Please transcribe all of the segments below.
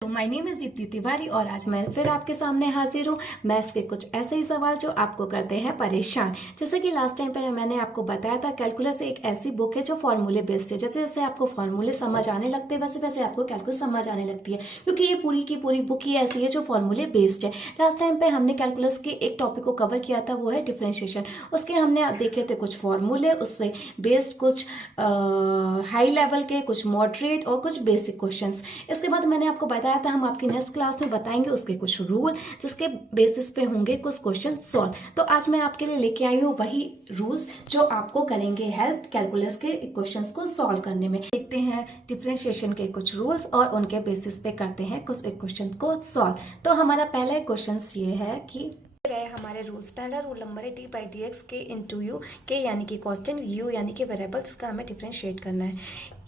तो my name is Deepti Tiwari और आज मैं फिर आपके सामने हाजिर हूँ। मैथ्स के कुछ ऐसे ही सवाल जो आपको करते हैं परेशान। जैसे कि लास्ट टाइम पर मैंने आपको बताया था, कैलकुलस एक ऐसी बुक है जो फॉर्मूले बेस्ड है। जैसे जैसे आपको फॉर्मूले समझ आने लगते हैं वैसे वैसे आपको कैलकुलस समझ आने लगती है, क्योंकि ये पूरी की पूरी बुक ही ऐसी है जो फॉर्मूले बेस्ड है। लास्ट टाइम पर हमने कैलकुलस के एक टॉपिक को कवर किया था, वो है डिफ्रेंशिएशन। उसके हमने देखे थे कुछ फॉर्मूले, उससे बेस्ड कुछ हाई लेवल के, कुछ मॉडरेट और कुछ बेसिक क्वेश्चंस। इसके बाद मैंने आपको बताया था हम आपकी नेक्स्ट क्लास में बताएंगे उसके कुछ रूल, जिसके बेसिस पे होंगे कुछ क्वेश्चन सॉल्व। तो आज मैं आपके लिए लेके आई हूँ वही रूल्स जो आपको करेंगे हेल्प कैलकुलस के क्वेश्चंस को सॉल्व करने में। देखते हैं डिफरेंशिएशन के कुछ रूल्स और उनके बेसिस पे करते हैं कुछ क्वेश्चन को सॉल्व। तो हमारा पहला क्वेश्चन ये है कि हमारे रूल्स। पहला रूल नंबर है डी बाई डी एक्स के इंटू यू, के यानी कि कॉन्स्टेंट, यू यानी कि वेरिएबल जिसका हमें डिफ्रेंशिएट करना है।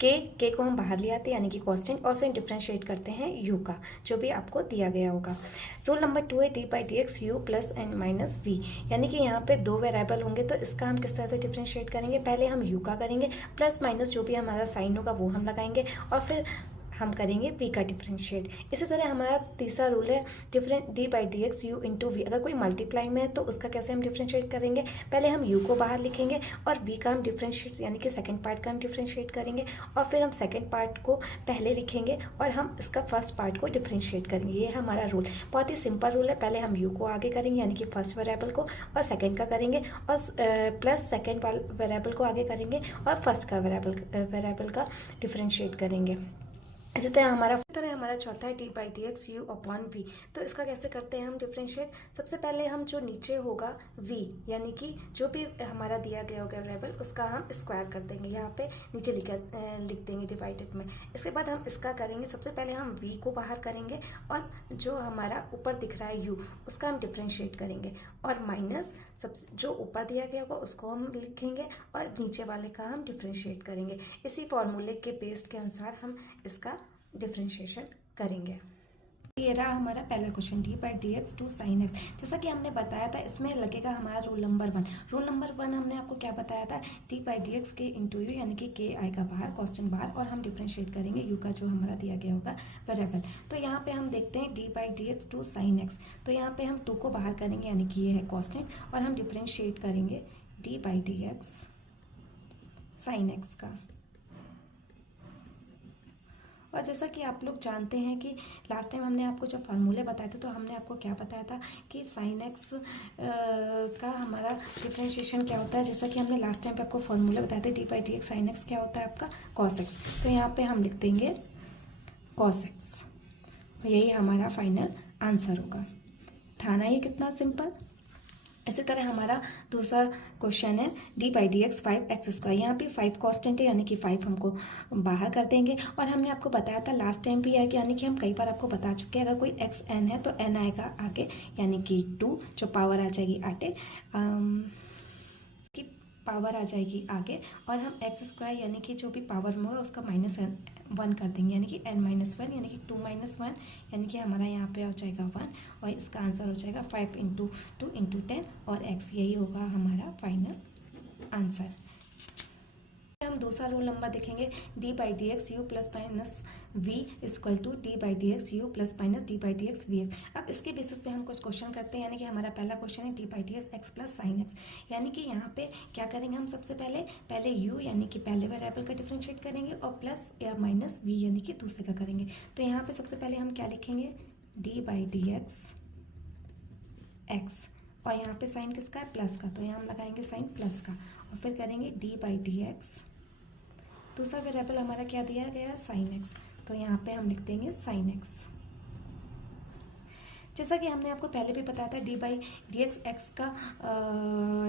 के को हम बाहर ले आते हैं यानी कि कॉन्स्टेंट, और फिर डिफ्रेंशिएट करते हैं यू का, जो भी आपको दिया गया होगा। रूल नंबर 2 है D by D X U plus and minus V, यानी कि यहाँ पे दो वेरिएबल होंगे तो इसका हम किस तरह से डिफ्रेंशिएट करेंगे। पहले हम यू का करेंगे, प्लस माइनस जो भी हमारा साइन होगा वो हम लगाएंगे, और फिर हम करेंगे वी का डिफ्रेंशिएट। इसी तरह हमारा तीसरा रूल है different D by D X U into V. अगर कोई मल्टीप्लाई में है तो उसका कैसे हम डिफ्रेंशिएट करेंगे। पहले हम यू को बाहर लिखेंगे और वी का हम डिफ्रेंशिएट यानी कि सेकंड पार्ट का हम डिफ्रेंशिएट करेंगे, और फिर हम सेकंड पार्ट को पहले लिखेंगे और हम इसका फर्स्ट पार्ट को डिफ्रेंशिएट करेंगे। ये है हमारा रूल। बहुत ही सिंपल रूल है। पहले हम यू को आगे करेंगे यानी कि फर्स्ट वेरिएबल को, और सेकेंड का करेंगे, और प्लस सेकेंड वेरिएबल को आगे करेंगे और फर्स्ट का वेरिएबल का डिफ्रेंशिएट करेंगे। इसी तरह हमारा चौथा है D by D X U upon V. तो इसका कैसे करते हैं हम डिफ्रेंशिएट। सबसे पहले हम जो नीचे होगा वी, यानी कि जो भी हमारा दिया गया होगा वेरिएबल, उसका हम स्क्वायर कर देंगे, यहाँ पे नीचे लिख देंगे डिवाइडेड में। इसके बाद हम इसका करेंगे, सबसे पहले हम वी को बाहर करेंगे और जो हमारा ऊपर दिख रहा है यू, उसका हम डिफ्रेंशिएट करेंगे, और माइनस सबसे जो ऊपर दिया गया होगा उसको हम लिखेंगे और नीचे वाले का हम डिफ्रेंशिएट करेंगे। इसी फॉर्मूले के बेस के अनुसार हम इसका डिफ्रेंशिएशन करेंगे। ये रहा हमारा पहला question, D by D X to sine X. जैसा कि हमने बताया था इसमें लगेगा हमारा रूल नंबर 1। रूल नंबर 1 हमने आपको क्या बताया था, डी बाई डी एक्स के इंटू यू, यानी कि के आएगा बाहर, कॉन्स्टेंट बाहर, और हम डिफ्रेंशिएट करेंगे यू का जो हमारा दिया गया होगा वेरिएबल। तो यहाँ पे हम देखते हैं D by D X to sine X. तो यहाँ पे हम 2 को बाहर करेंगे यानी कि ये है कॉन्स्टेंट, और हम डिफ्रेंशिएट करेंगे D by D X sine x का। और जैसा कि आप लोग जानते हैं कि लास्ट टाइम हमने आपको जब फार्मूले बताए थे तो हमने आपको क्या बताया था कि साइन एक्स का हमारा डिफ्रेंशिएशन क्या होता है। जैसा कि हमने लास्ट टाइम पे आपको फार्मूले बताए थे, D by D X sine x क्या होता है आपका कॉस एक्स। तो यहाँ पे हम लिख देंगे कॉस एक्स, यही हमारा फाइनल आंसर होगा। था ना ये कितना सिंपल। इसी तरह हमारा दूसरा क्वेश्चन है D by D x 5x square. यहाँ पे 5 कॉन्स्टेंट है यानी कि 5 हमको बाहर कर देंगे, और हमने आपको बताया था लास्ट टाइम भी है कि यानी कि हम कई बार आपको बता चुके हैं, अगर कोई x n है तो n आएगा आगे, यानी कि 2 जो पावर आ जाएगी आगे की पावर आ जाएगी आगे, और हम एक्स स्क्वायर यानी कि जो भी पावर में होगा उसका -1 कर देंगे, यानी कि n-1 यानी कि 2-1, यानी कि हमारा यहाँ पे हो जाएगा 1, और इसका आंसर हो जाएगा 5 इंटू 2 इंटू 10 और x। यही होगा हमारा फाइनल आंसर। हम दूसरा रूल नंबर देखेंगे, D by D X U plus minus V equal to D by D X U plus minus D by D X V X. अब इसके बेसिस पे हम कुछ क्वेश्चन करते हैं, यानी कि हमारा पहला क्वेश्चन है D by D x x plus sine x. यानी कि यहाँ पे क्या करेंगे हम, सबसे पहले यू यानी कि पहले वेरिएबल का डिफ्रेंशिएट करेंगे, और प्लस या माइनस वी यानी कि दूसरे का करेंगे। तो यहाँ पे सबसे पहले हम क्या लिखेंगे, D by D x x, और यहाँ पे साइन किसका है, प्लस का, तो यहाँ हम लगाएंगे साइन प्लस का, और फिर करेंगे डी बाई डी एक्स, दूसरा वेरिएबल हमारा क्या दिया गया है, साइन एक्स, तो यहाँ पे हम लिख देंगे साइन एक्स। जैसा कि हमने आपको पहले भी बताया था D by D x x का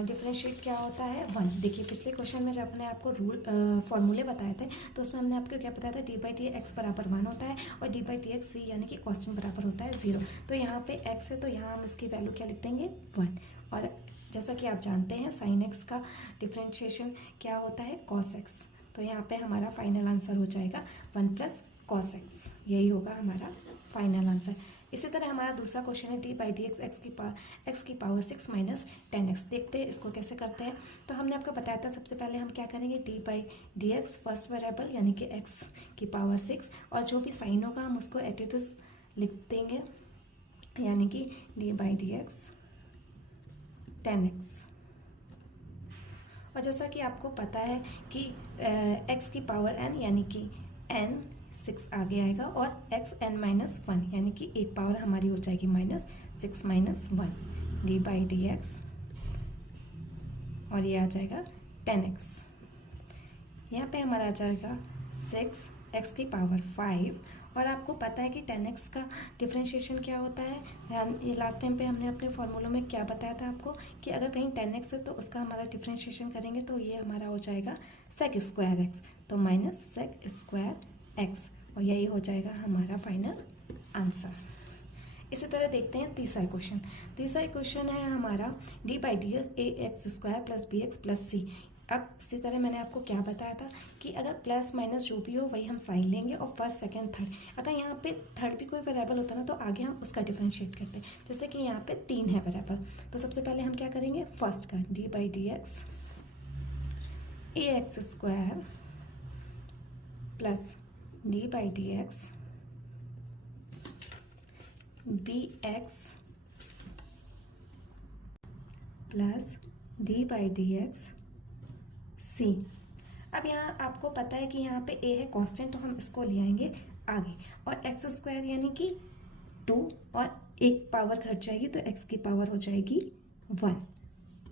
डिफरेंशिएट क्या होता है, 1। देखिए पिछले क्वेश्चन में जब हमने आपको रूल फॉर्मूले बताए थे तो उसमें हमने आपको क्या बताया था, डी बाई डी एक्स बराबर 1 होता है, और डी बाई डी एक्स सी यानी कि कॉन्स्टेंट बराबर होता है 0। तो यहाँ पे एक्स है तो यहाँ हम इसकी वैल्यू क्या लिख देंगे, 1। और जैसा कि आप जानते हैं साइन एक्स का डिफ्रेंशिएशन क्या होता है, कॉस एक्स। तो यहाँ पे हमारा फाइनल आंसर हो जाएगा 1 प्लस कॉस एक्स, यही होगा हमारा फाइनल आंसर। इसी तरह हमारा दूसरा क्वेश्चन है D by D x x की पावर 6 माइनस 10x। देखते हैं इसको कैसे करते हैं। तो हमने आपको बताया था सबसे पहले हम क्या करेंगे, D by D x first variable यानी कि x की पावर 6, और जो भी साइन होगा हम उसको एट इट लिख देंगे, यानी कि D by D x 10x। और जैसा कि आपको पता है कि x की पावर n यानी कि n 6 आगे आएगा और x n-1 यानी कि एक पावर हमारी हो जाएगी -6 - 1 डी बाई डी एक्स, और ये आ जाएगा 10x। यहाँ पे हमारा आ जाएगा 6x की पावर 5। और आपको पता है कि 10x का डिफरेंशिएशन क्या होता है। ये लास्ट टाइम पे हमने अपने फॉर्मूलों में क्या बताया था आपको कि अगर कहीं 10x है तो उसका हमारा डिफरेंशिएशन करेंगे तो ये हमारा हो जाएगा सेक स्क्वायर एक्स, तो माइनस सेक स्क्वायर एक्स, और यही हो जाएगा हमारा फाइनल आंसर। इसी तरह देखते हैं तीसरा क्वेश्चन। तीसरा क्वेश्चन है हमारा D by D X A X square plus B X plus C. अब इसी तरह मैंने आपको क्या बताया था कि अगर प्लस माइनस जो भी हो वही हम साइन लेंगे और फर्स्ट सेकंड थर्ड, अगर यहाँ पे थर्ड भी कोई वेरिएबल होता ना तो आगे हम उसका डिफरेंशिएट करते हैं। जैसे कि यहाँ पे 3 है वेरिएबल, तो सबसे पहले हम क्या करेंगे, फर्स्ट का D by D X A X square plus D by D X B X plus D by D X C. अब यहाँ आपको पता है कि यहाँ पे a है कांस्टेंट, तो हम इसको ले आएंगे आगे, और एक्स स्क्वायर यानी कि 2 और एक पावर घट जाएगी तो x की पावर हो जाएगी 1।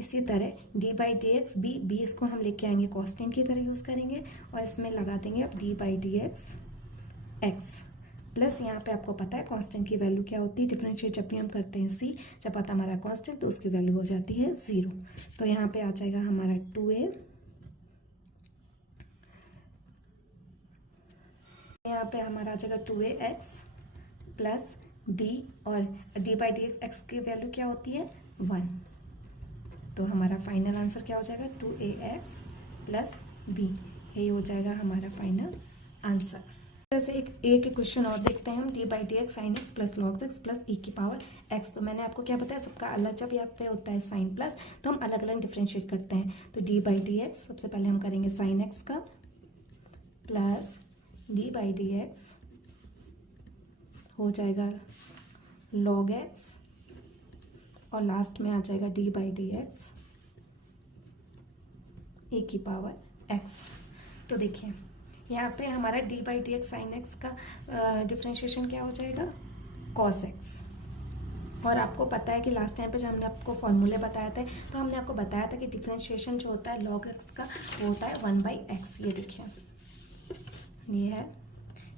इसी तरह d by D X B इसको हम लेके आएंगे कांस्टेंट की तरह यूज़ करेंगे और इसमें लगा देंगे अब d by D x x plus यहाँ पे आपको पता है कांस्टेंट की वैल्यू क्या होती है, डिफरेंशिएट जब भी हम करते हैं c, जब आता हमारा कांस्टेंट तो उसकी वैल्यू हो जाती है 0। तो यहाँ पे आ जाएगा हमारा 2a, यहाँ पे हमारा आ जाएगा 2ax प्लस b, और d बाई डी एक्स की वैल्यू क्या होती है 1। तो हमारा फाइनल आंसर क्या हो जाएगा 2ax प्लस b, यही हो जाएगा हमारा फाइनल आंसर। जैसे एक ए के क्वेश्चन और देखते हैं हम, D by D X sine X plus log X plus E की पावर एक्स। तो मैंने आपको क्या बताया, सबका अलग, जब यहाँ पे होता है साइन प्लस तो हम अलग अलग डिफ्रेंशिएट करते हैं। तो डी बाई डी एक्स सबसे पहले हम करेंगे साइन एक्स का plus D by D x हो जाएगा लॉग एक्स, और लास्ट में आ जाएगा डी बाई डी एक्स ए की पावर एक्स। तो देखिए यहाँ पे हमारा D by D X sine x का डिफ्रेंशिएशन क्या हो जाएगा कॉस एक्स। और आपको पता है कि लास्ट टाइम पे जब हमने आपको फॉर्मूले बताए थे तो हमने आपको बताया था कि डिफ्रेंशिएशन जो होता है लॉग एक्स का वो होता है 1/x। ये देखिए ये है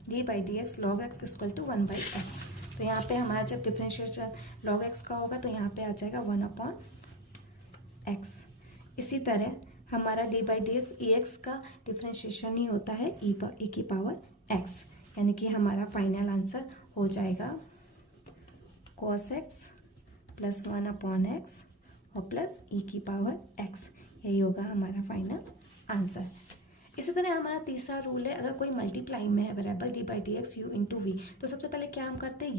D by D X log X equal to 1/x। तो यहाँ पे हमारा जब डिफ्रेंशिएशन लॉग एक्स का होगा तो यहाँ पे आ जाएगा 1/x। इसी तरह हमारा D by D x E x का डिफ्रेंशिएशन ही होता है ई की पावर एक्स, यानी कि हमारा फाइनल आंसर हो जाएगा cos x प्लस 1/x और प्लस ई की पावर x। यही होगा हमारा फाइनल आंसर। इसी तरह हमारा तीसरा रूल है, अगर कोई मल्टीप्लाई में है variable D by D X U into V, तो सबसे पहले क्या हम करते हैं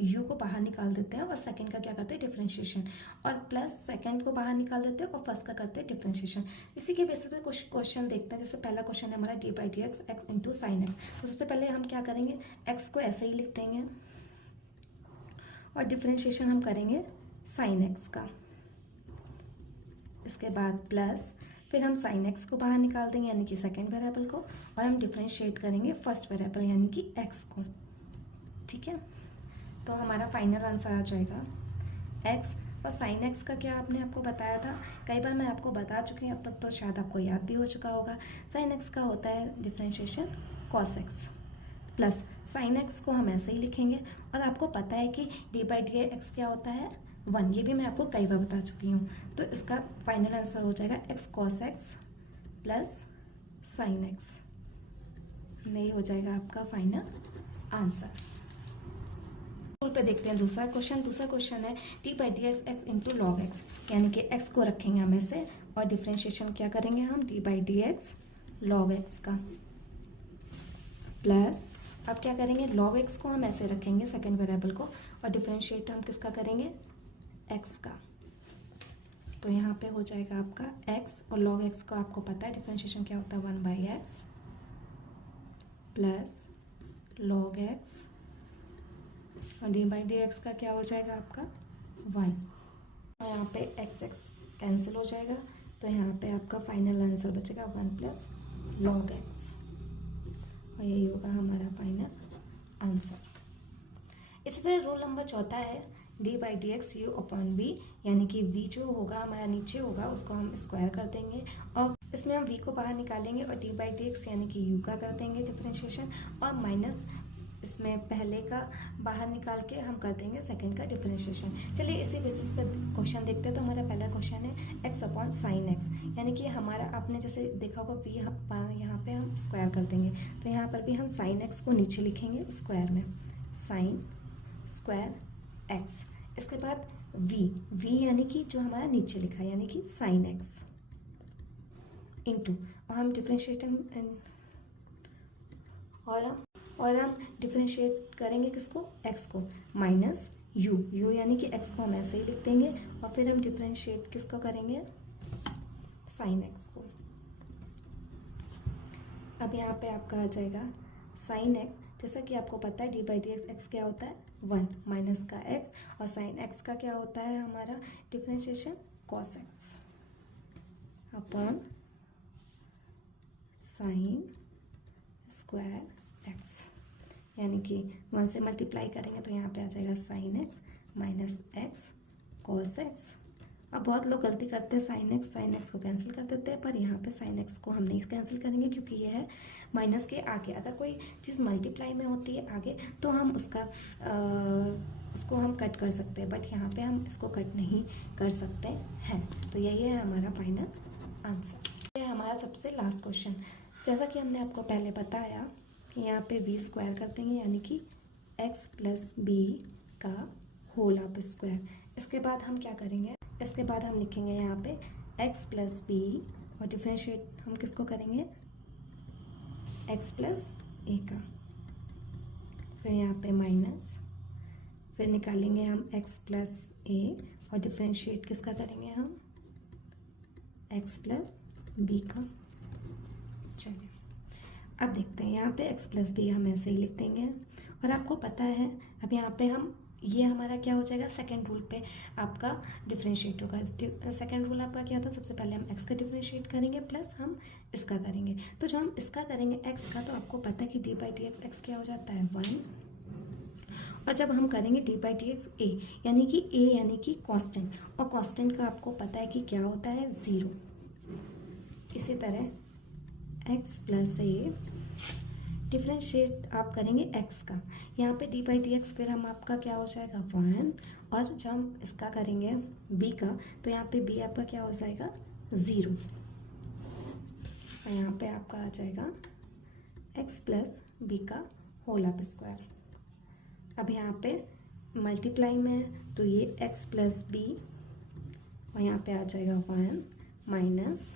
यू को बाहर निकाल देते हैं और सेकंड का क्या करते हैं डिफरेंशिएशन, और प्लस सेकंड को बाहर निकाल देते हैं और फर्स्ट का करते हैं डिफरेंशिएशन। इसी के बेसिस पे कुछ क्वेश्चन देखते हैं। जैसे पहला क्वेश्चन है हमारा D by D x x into sine X. तो सबसे पहले हम क्या करेंगे, एक्स को ऐसे ही लिख देंगे और डिफरेंशिएशन हम करेंगे साइन एक्स का। इसके बाद प्लस फिर हम साइन एक्स को बाहर निकाल देंगे यानी कि सेकेंड वेरिएबल को, और हम डिफरेंशिएट करेंगे फर्स्ट वेरिएबल यानी कि एक्स को। ठीक है, तो हमारा फाइनल आंसर आ जाएगा एक्स। और साइन एक्स का क्या आपने आपको बताया था, कई बार मैं आपको बता चुकी हूँ अब तक, तो शायद आपको याद भी हो चुका होगा। साइन एक्स का होता है differentiation cos x, plus sine x को हम ऐसे ही लिखेंगे। और आपको पता है कि डी बाई डी एक्स क्या होता है 1, ये भी मैं आपको कई बार बता चुकी हूँ। तो इसका फाइनल आंसर हो जाएगा x cos x plus sine x, नहीं हो जाएगा आपका फाइनल आंसर। रूल पे देखते हैं दूसरा क्वेश्चन। दूसरा क्वेश्चन है D by D x x into log x, यानी कि एक्स को रखेंगे हम ऐसे और डिफ्रेंशिएशन क्या करेंगे हम D by D X log x का, प्लस अब क्या करेंगे लॉग एक्स को हम ऐसे रखेंगे सेकेंड वेरिएबल को, और डिफ्रेंशिएट हम किसका करेंगे एक्स का। तो यहाँ पे हो जाएगा आपका एक्स, और लॉग एक्स का आपको पता है डिफरेंशिएशन क्या होता है 1/x प्लस लॉग एक्स और डी बाई डी एक्स का क्या हो जाएगा आपका 1, और यहाँ पे एक्स एक्स कैंसिल हो जाएगा, तो यहाँ पे आपका फाइनल आंसर बचेगा 1 प्लस लॉग एक्स, और यही होगा हमारा फाइनल आंसर। इसी तरह रूल नंबर चौथा है D by D X U upon V, यानी कि वी जो होगा हमारा नीचे होगा उसको हम स्क्वायर कर देंगे और इसमें हम वी को बाहर निकालेंगे और डी बाई डी एक्स यानी कि यू का कर देंगे डिफरेंशिएशन, और माइनस इसमें पहले का बाहर निकाल के हम कर देंगे सेकंड का डिफरेंशिएशन। चलिए इसी बेसिस पर क्वेश्चन देखते हैं। तो हमारा पहला क्वेश्चन है एक्स अपॉन साइन एक्स, यानी कि हमारा आपने जैसे देखा होगा वी यहाँ पे हम स्क्वायर कर देंगे, तो यहाँ पर भी हम साइन एक्स को नीचे लिखेंगे स्क्वायर में, साइन स्क्वायर एक्स। इसके बाद वी यानी कि जो हमारा नीचे लिखा है यानी कि साइन एक्स इंटू, और हम डिफरेंशिएशन और हम डिफरेंशिएट करेंगे किसको, एक्स को, माइनस यू यानी कि एक्स को हम ऐसे ही लिख देंगे और फिर हम डिफरेंशिएट किसको करेंगे, साइन एक्स को। अब यहाँ पे आपका आ जाएगा साइन एक्स, जैसा कि आपको पता है डी बाई डी एक्स क्या होता है 1 माइनस का एक्स, और साइन एक्स का क्या होता है हमारा differentiation cos x upon sine square x, यानी कि 1 से मल्टीप्लाई करेंगे तो यहाँ पे आ जाएगा sine x minus x cos x. अब बहुत लोग गलती करते हैं साइन एक्स को कैंसिल कर देते हैं, पर यहाँ पे साइन एक्स को हम नहीं कैंसिल करेंगे क्योंकि ये है माइनस के आगे। अगर कोई चीज़ मल्टीप्लाई में होती है आगे तो हम उसको हम कट कर सकते हैं, बट यहाँ पे हम इसको कट नहीं कर सकते हैं। तो यही है हमारा फाइनल आंसर। ये हमारा सबसे लास्ट क्वेश्चन, जैसा कि हमने आपको पहले बताया कि यहाँ पे वी स्क्वायर कर देंगे यानी कि एक्स प्लस बी का होल आप स्क्वायर। इसके बाद हम क्या करेंगे, इसके बाद हम लिखेंगे यहाँ पे एक्स प्लस बी और डिफरेंशिएट हम किसको करेंगे, एक्स प्लस ए का, फिर यहाँ पे माइनस, फिर निकालेंगे हम एक्स प्लस ए और डिफरेंशिएट किसका करेंगे हम, एक्स प्लस बी का। चलिए अब देखते हैं, यहाँ पे एक्स प्लस बी हम ऐसे ही लिख देंगे, और आपको पता है अब यहाँ पे हम ये हमारा क्या हो जाएगा, सेकंड रूल पे आपका डिफरेंशिएट होगा। सेकंड रूल आपका क्या होता है, सबसे पहले हम एक्स का डिफरेंशिएट करेंगे प्लस हम इसका करेंगे। तो जो हम इसका करेंगे एक्स का, तो आपको पता है कि डी बाई डी एक्स क्या हो जाता है 1, और जब हम करेंगे डी बाई डी एक्स ए यानी कि कांस्टेंट, और कांस्टेंट का आपको पता है कि क्या होता है 0। इसी तरह एक्स प्लस ए डिफरेंशिएट आप करेंगे एक्स का, यहाँ पे डी बाई डी एक्स फिर हम आपका क्या हो जाएगा 1, और जब हम इसका करेंगे बी का तो यहाँ पे बी आपका क्या हो जाएगा 0, और यहाँ पे आपका आ जाएगा एक्स प्लस बी का होल आप स्क्वायर। अब यहाँ पे मल्टीप्लाई में है तो ये एक्स प्लस बी, और यहाँ पे आ जाएगा 1 माइनस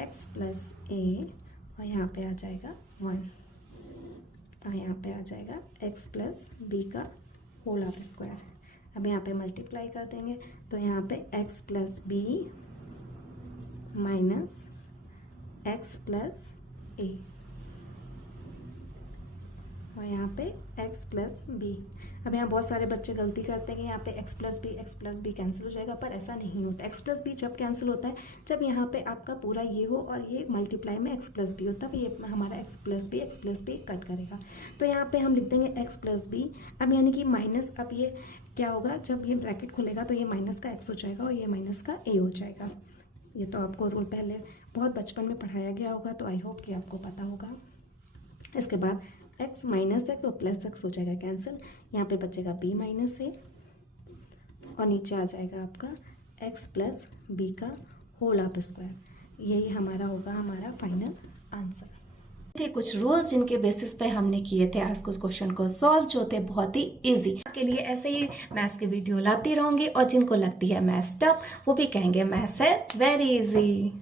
एक्स प्लस ए, और यहाँ पे आ जाएगा 1, और यहाँ पे आ जाएगा एक्स प्लस बी का होल ऑफ स्क्वायर। अब यहाँ पे मल्टीप्लाई कर देंगे तो यहाँ पे X plus B minus X plus A, और यहाँ पे एक्स प्लस बी। अब यहाँ बहुत सारे बच्चे गलती करते हैं कि यहाँ पे एक्स प्लस बी कैंसिल हो जाएगा, पर ऐसा नहीं होता। एक्स प्लस बी जब कैंसिल होता है जब यहाँ पे आपका पूरा ये हो और ये मल्टीप्लाई में एक्स प्लस बी हो, तब ये हमारा एक्स प्लस बी कट करेगा। तो यहाँ पे हम लिख देंगे एक्स प्लस बी। अब यानी कि माइनस, अब ये क्या होगा, जब ये ब्रैकेट खुलेगा तो ये माइनस का एक्स हो जाएगा और ये माइनस का ए हो जाएगा। ये तो आपको रूल पहले बहुत बचपन में पढ़ाया गया होगा, तो आई होप कि आपको पता होगा। इसके बाद एक्स माइनस एक्स और प्लस एक्स हो जाएगा कैंसिल, यहाँ पे बचेगा बी माइनस ए, और नीचे आ जाएगा आपका एक्स प्लस बी का होल ऑफ स्क्वायर। यही हमारा होगा हमारा फाइनल आंसर। थे कुछ रूल्स जिनके बेसिस पे हमने किए थे आज कुछ क्वेश्चन को सॉल्व, जो थे बहुत ही इजी। आपके लिए ऐसे ही मैथ्स की वीडियो लाती रहूंगी, और जिनको लगती है मैथ्स टफ वो भी कहेंगे मैथ्स है वेरी इजी।